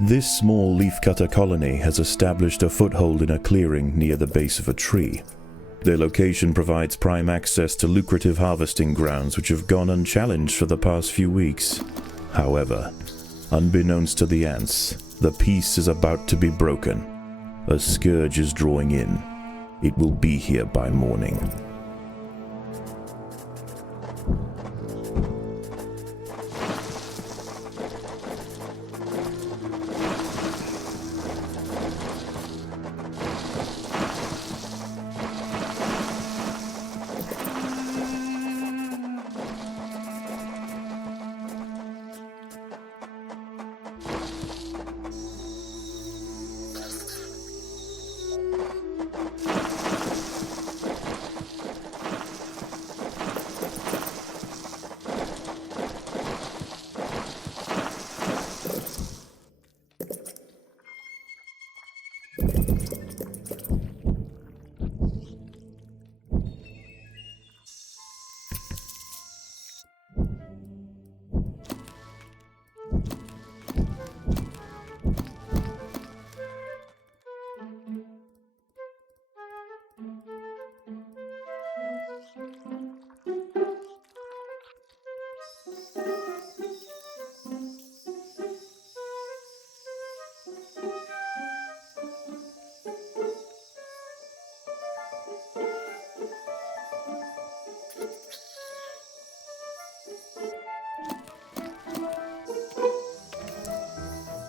This small leafcutter colony has established a foothold in a clearing near the base of a tree. Their location provides prime access to lucrative harvesting grounds which have gone unchallenged for the past few weeks. However, unbeknownst to the ants, the peace is about to be broken. A scourge is drawing in. It will be here by morning.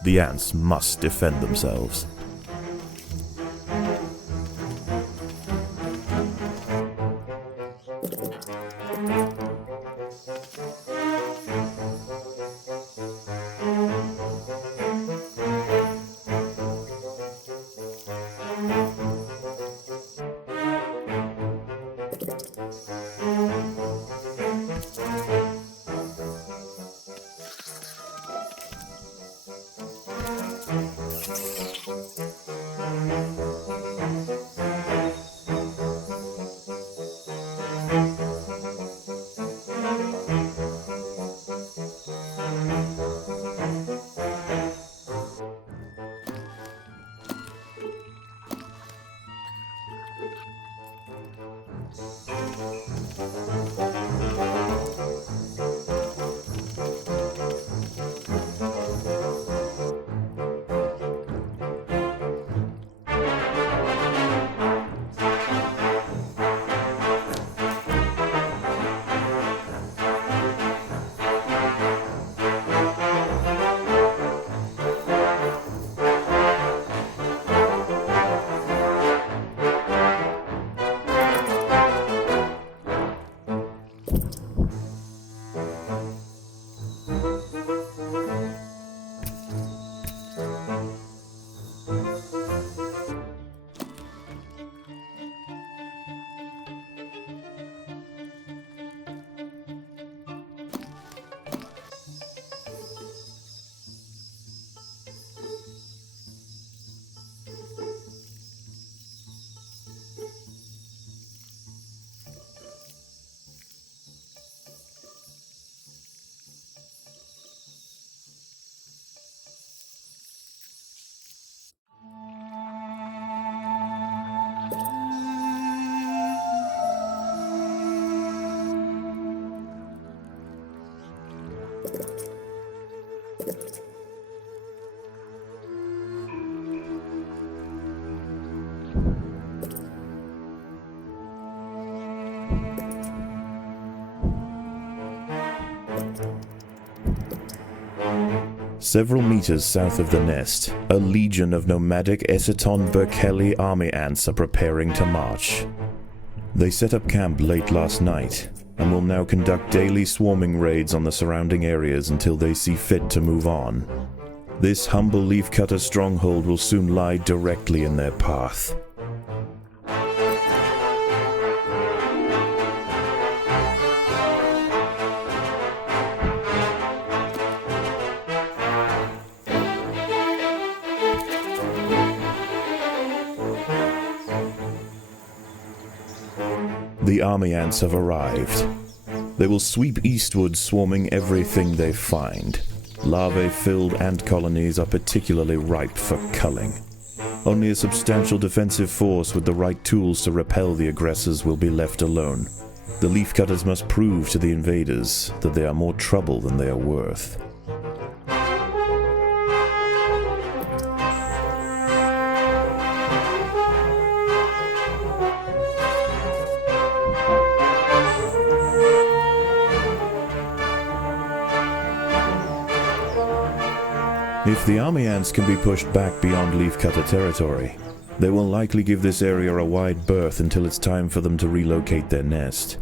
The ants must defend themselves. Several meters south of the nest, a legion of nomadic Essiton-Berkeley army ants are preparing to march. They set up camp late last night, and will now conduct daily swarming raids on the surrounding areas until they see fit to move on. This humble leafcutter stronghold will soon lie directly in their path. The army ants have arrived. They will sweep eastward, swarming everything they find. Larvae-filled ant colonies are particularly ripe for culling. Only a substantial defensive force with the right tools to repel the aggressors will be left alone. The leafcutters must prove to the invaders that they are more trouble than they are worth. If the army ants can be pushed back beyond leafcutter territory, they will likely give this area a wide berth until it's time for them to relocate their nest.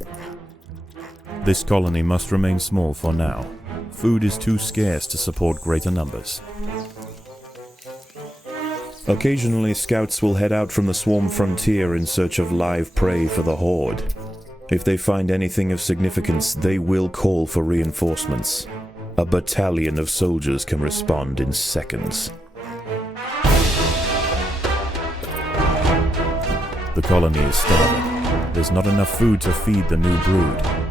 This colony must remain small for now. Food is too scarce to support greater numbers. Occasionally, scouts will head out from the swarm frontier in search of live prey for the horde. If they find anything of significance, they will call for reinforcements. A battalion of soldiers can respond in seconds. The colony is starving. There's not enough food to feed the new brood.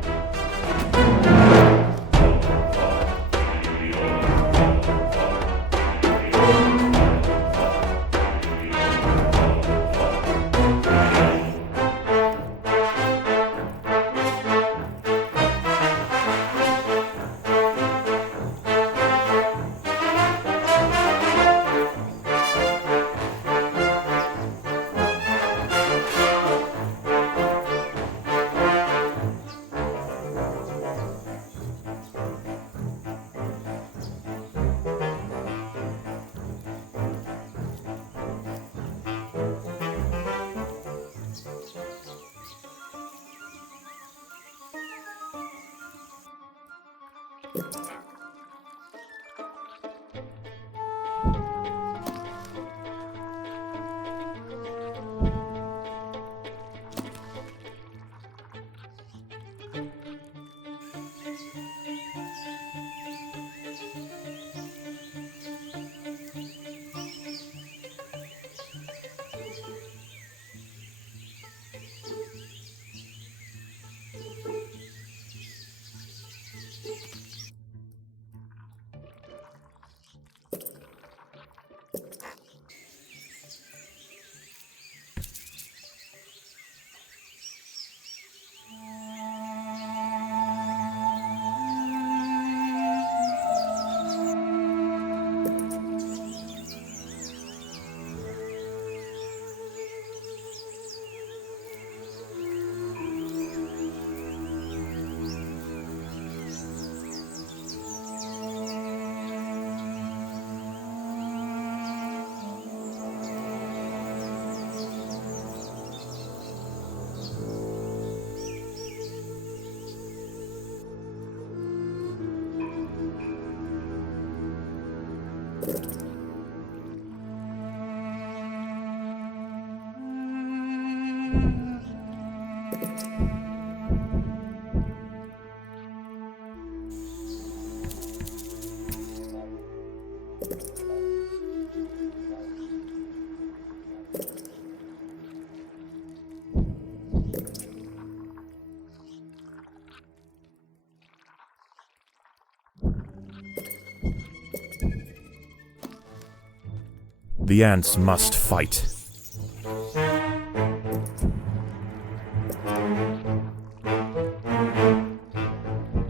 The ants must fight.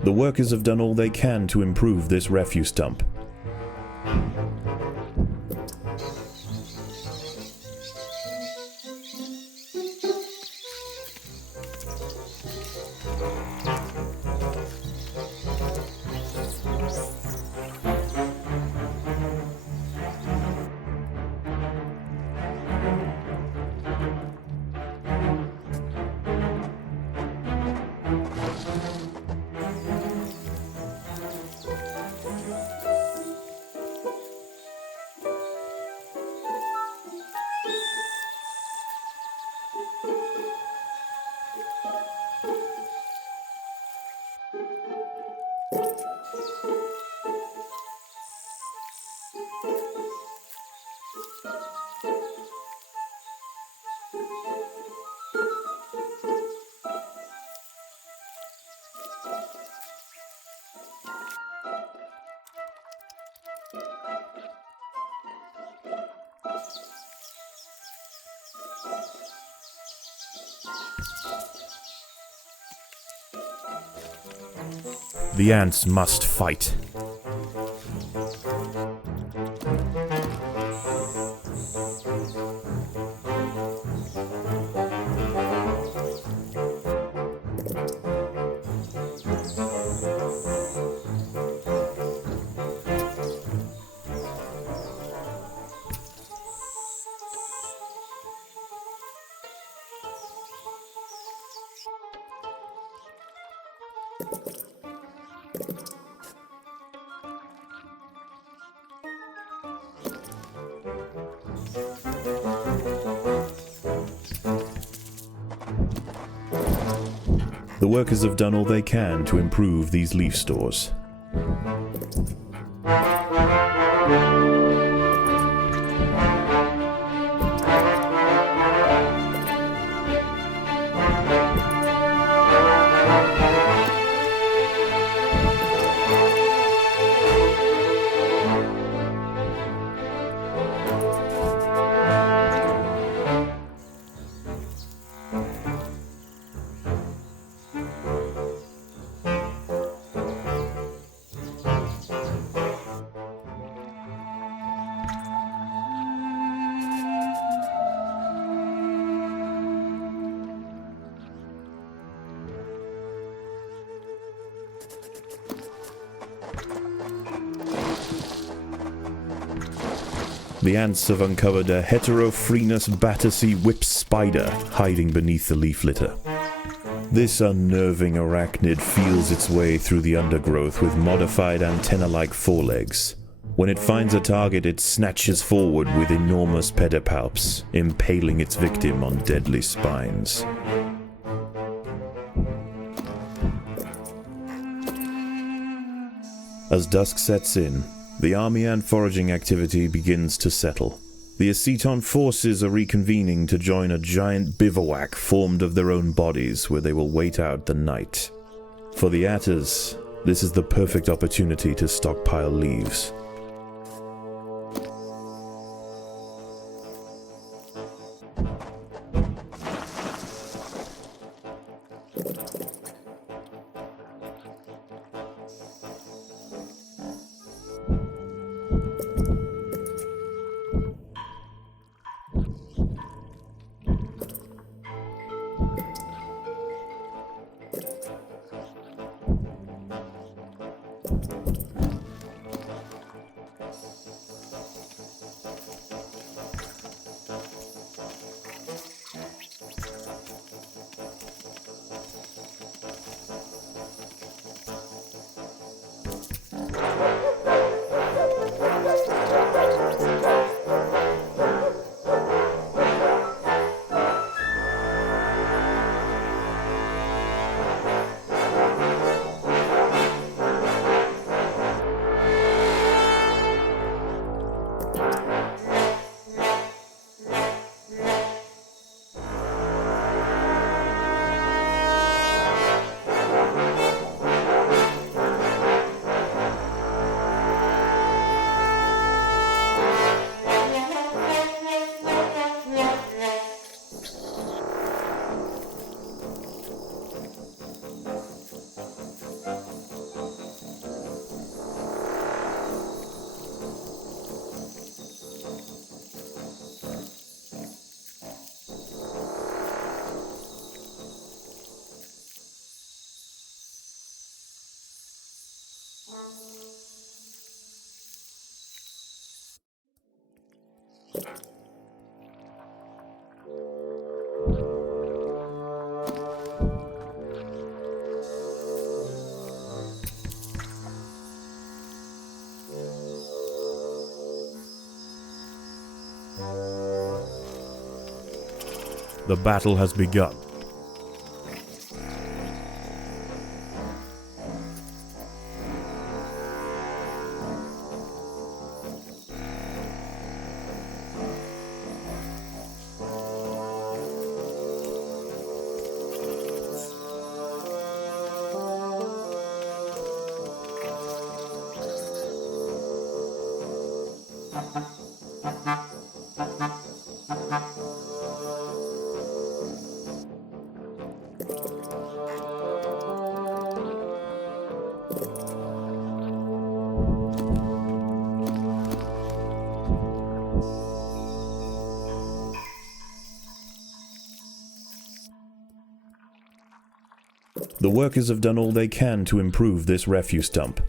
The workers have done all they can to improve this refuse dump. The ants must fight. The workers have done all they can to improve these leaf stores. The ants have uncovered a Heterophrenius Battersea whip spider hiding beneath the leaf litter. This unnerving arachnid feels its way through the undergrowth with modified antenna-like forelegs. When it finds a target, it snatches forward with enormous pedipalps, impaling its victim on deadly spines. As dusk sets in, the army ant foraging activity begins to settle. The aceton forces are reconvening to join a giant bivouac formed of their own bodies where they will wait out the night. For the atters, this is the perfect opportunity to stockpile leaves. The battle has begun. The workers have done all they can to improve this refuse dump.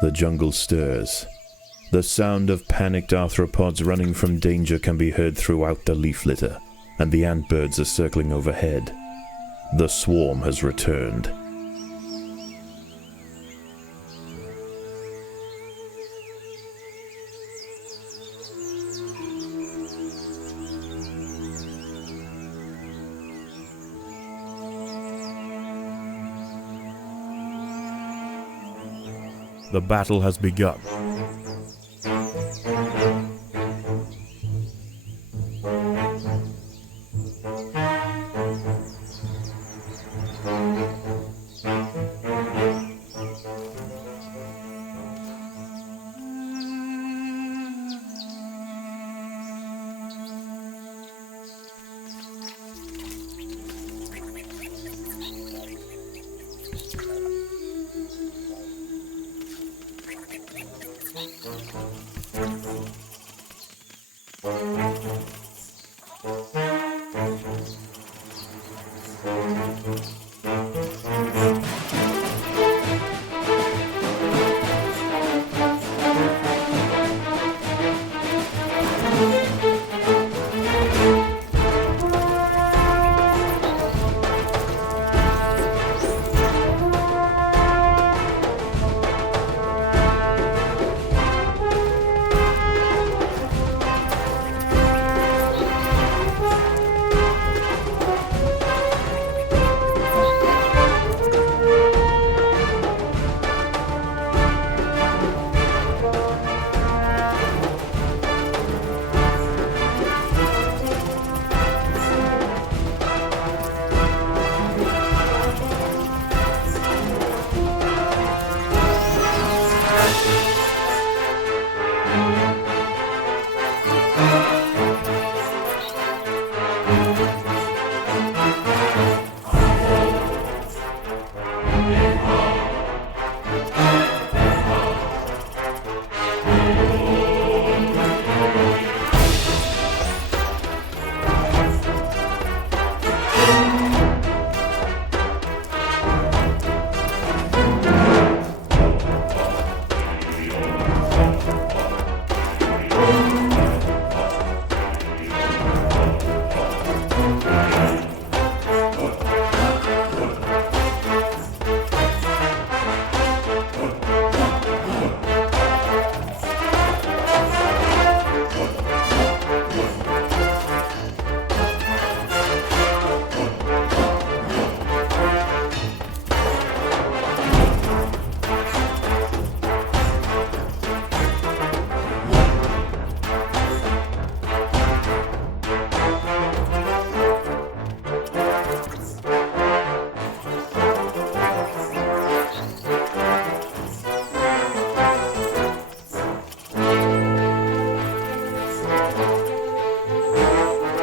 The jungle stirs. The sound of panicked arthropods running from danger can be heard throughout the leaf litter, and the antbirds are circling overhead. The swarm has returned. The battle has begun.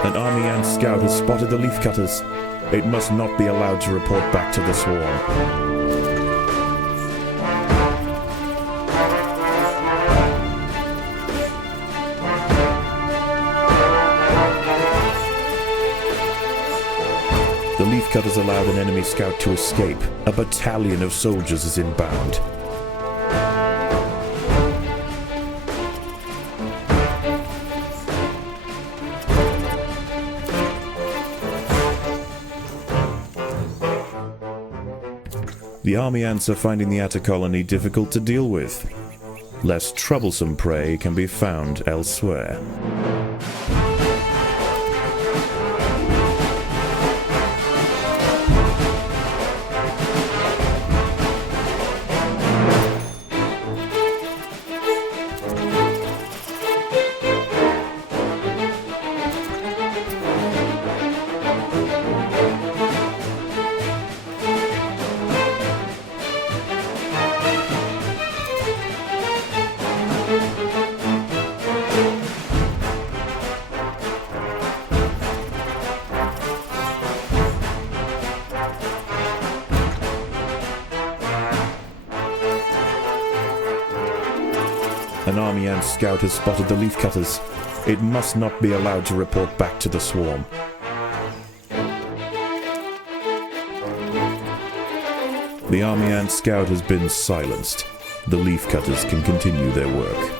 An army ant scout has spotted the leafcutters. It must not be allowed to report back to the swarm. The leafcutters allowed an enemy scout to escape. A battalion of soldiers is inbound. The army ants are finding the atta colony difficult to deal with. Less troublesome prey can be found elsewhere. An army ant scout has spotted the leafcutters. It must not be allowed to report back to the swarm. The army ant scout has been silenced. The leafcutters can continue their work.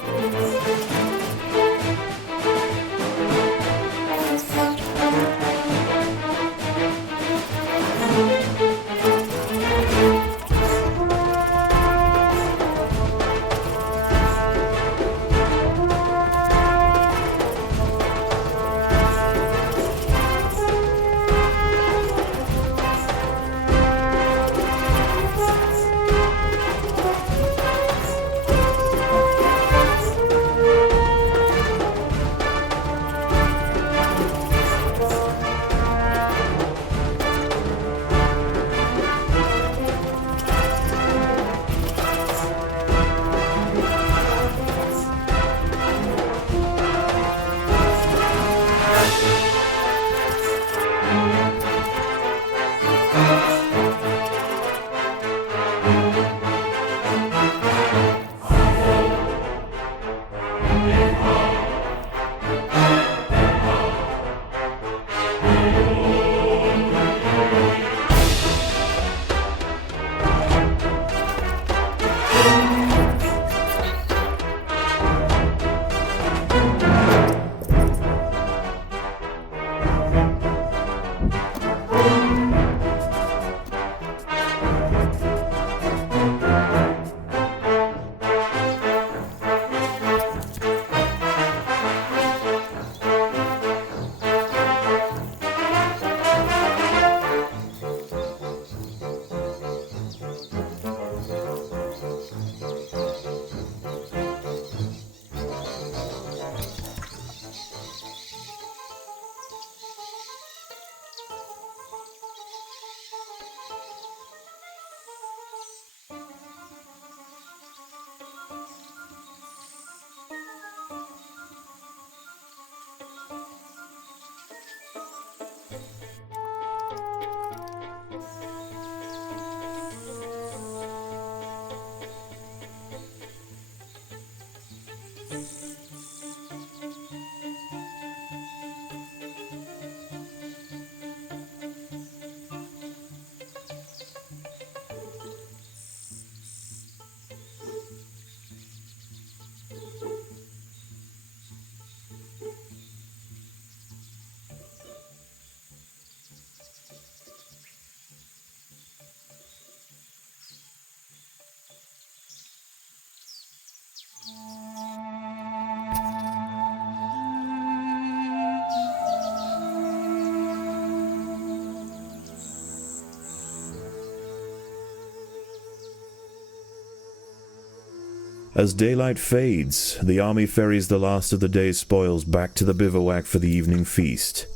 As daylight fades, the army ferries the last of the day's spoils back to the bivouac for the evening feast.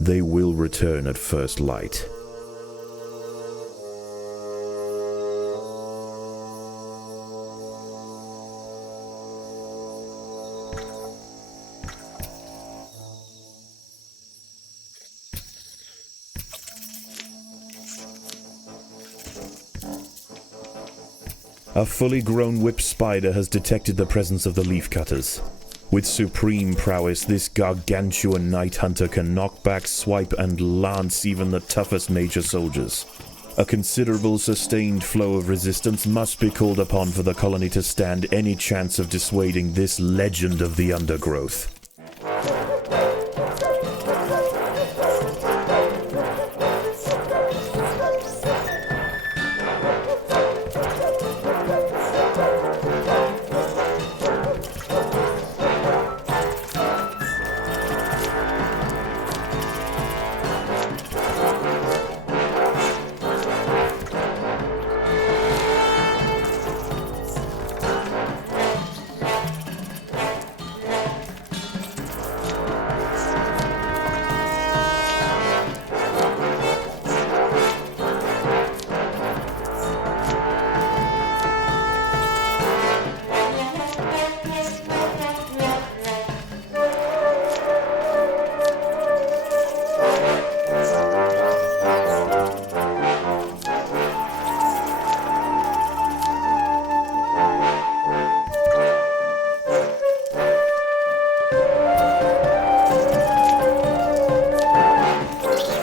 They will return at first light. A fully grown whip spider has detected the presence of the leafcutters. With supreme prowess, this gargantuan night hunter can knock back, swipe, and lance even the toughest nature soldiers. A considerable sustained flow of resistance must be called upon for the colony to stand any chance of dissuading this legend of the Undergrowth.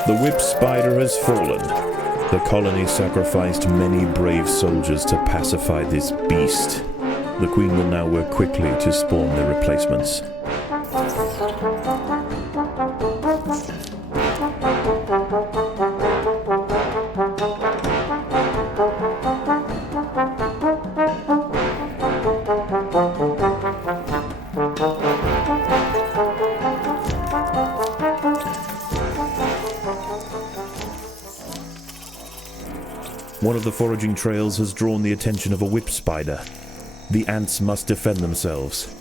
The whip spider has fallen. The colony sacrificed many brave soldiers to pacify this beast. The queen will now work quickly to spawn their replacements. One of the foraging trails has drawn the attention of a whip spider. The ants must defend themselves.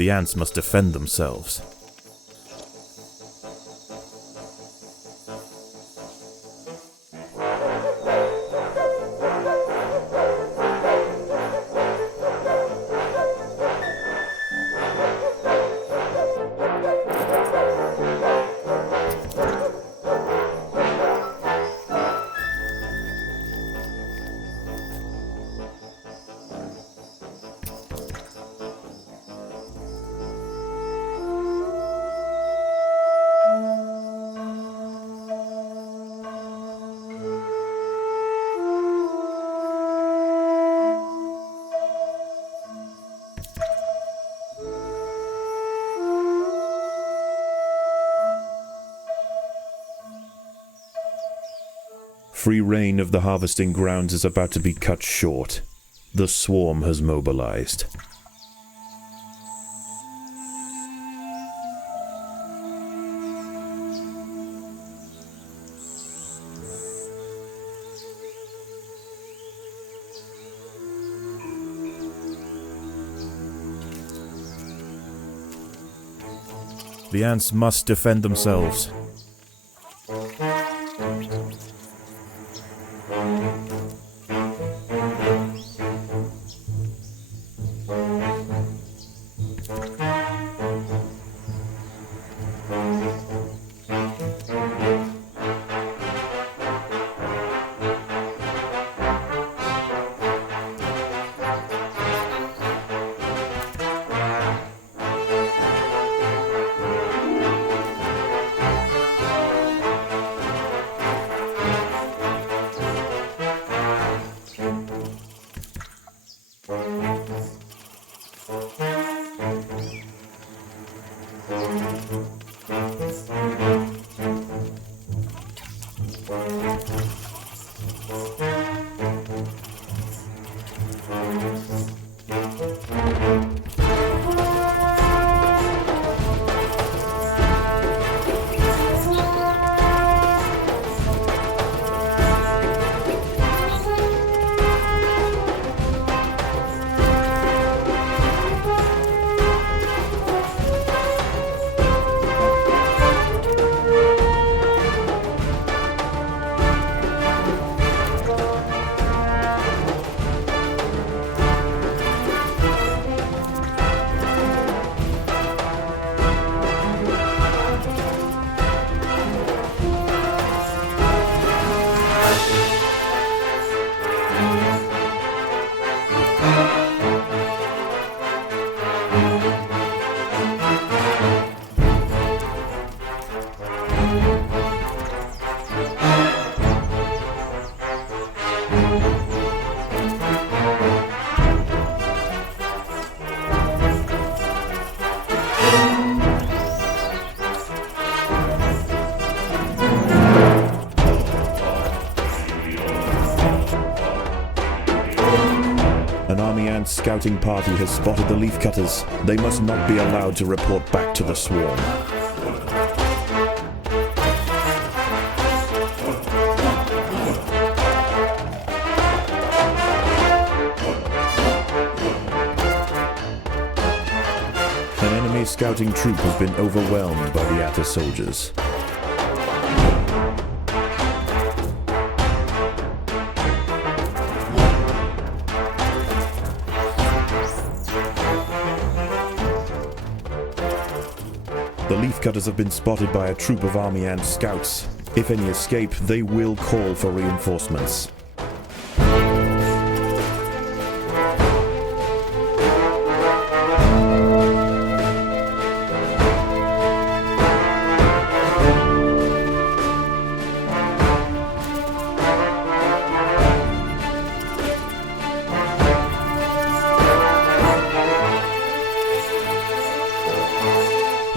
The ants must defend themselves. Free reign of the harvesting grounds is about to be cut short. The swarm has mobilized. The ants must defend themselves. Scouting party has spotted the leafcutters. They must not be allowed to report back to the swarm. An enemy scouting troop has been overwhelmed by the Atta soldiers. The leafcutters have been spotted by a troop of army ant scouts. If any escape, they will call for reinforcements.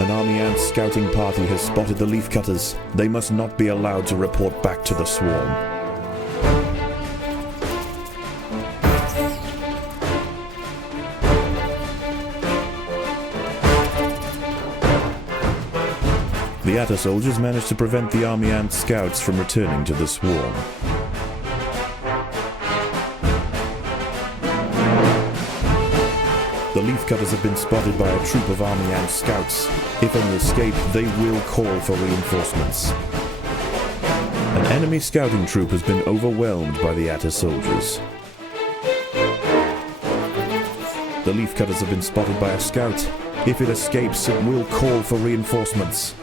An army ant scouting party has spotted the leafcutters. They must not be allowed to report back to the swarm. The Atta soldiers managed to prevent the army ant scouts from returning to the swarm. The leafcutters have been spotted by a troop of army ant scouts. If any escape, they will call for reinforcements. An enemy scouting troop has been overwhelmed by the Atta soldiers. The leafcutters have been spotted by a scout. If it escapes, it will call for reinforcements.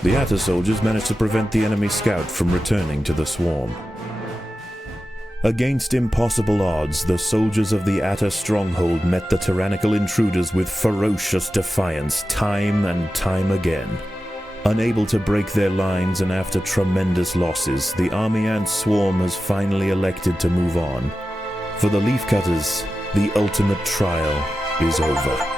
The Atta soldiers managed to prevent the enemy scout from returning to the swarm. Against impossible odds, the soldiers of the Atta stronghold met the tyrannical intruders with ferocious defiance time and time again. Unable to break their lines and after tremendous losses, the army ant swarm has finally elected to move on. For the leafcutters, the ultimate trial is over.